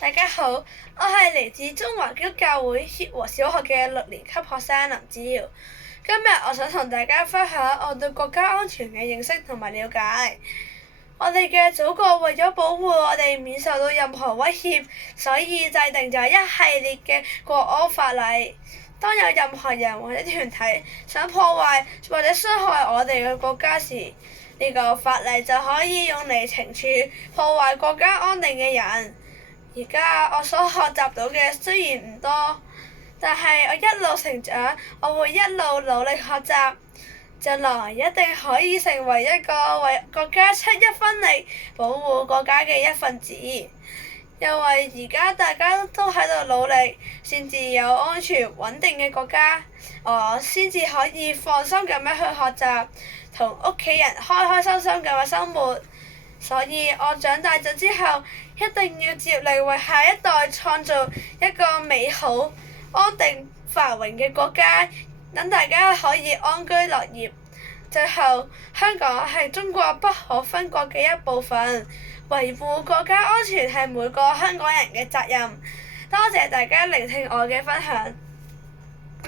大家好，我係嚟自中華基督教會協和小學嘅6年級學生林子瑤。今日我想同大家分享我對國家安全嘅認識同埋了解。我哋嘅祖國為咗保護我哋免受到任何威脅，所以制定咗一系列嘅國安法例。當有任何人或者團體想破壞或者傷害我哋嘅國家時，呢個法例就可以用嚟懲處破壞國家安定嘅人。而家我所學習到嘅雖然唔多，但係我一路成長，我會一路努力學習，將來一定可以成為一個為國家出一分力、保護國家嘅一份子。因為而家大家都喺度努力，先至有安全穩定嘅國家，我先至可以放心咁樣去學習，同屋企人開開心心咁樣生活。所以我長大咗之後，一定要接力為下一代創造一個美好、安定、繁榮嘅國家，等大家可以安居樂業。最後，香港係中國不可分割嘅一部分，維護國家安全係每個香港人嘅責任。多謝大家聆聽我嘅分享。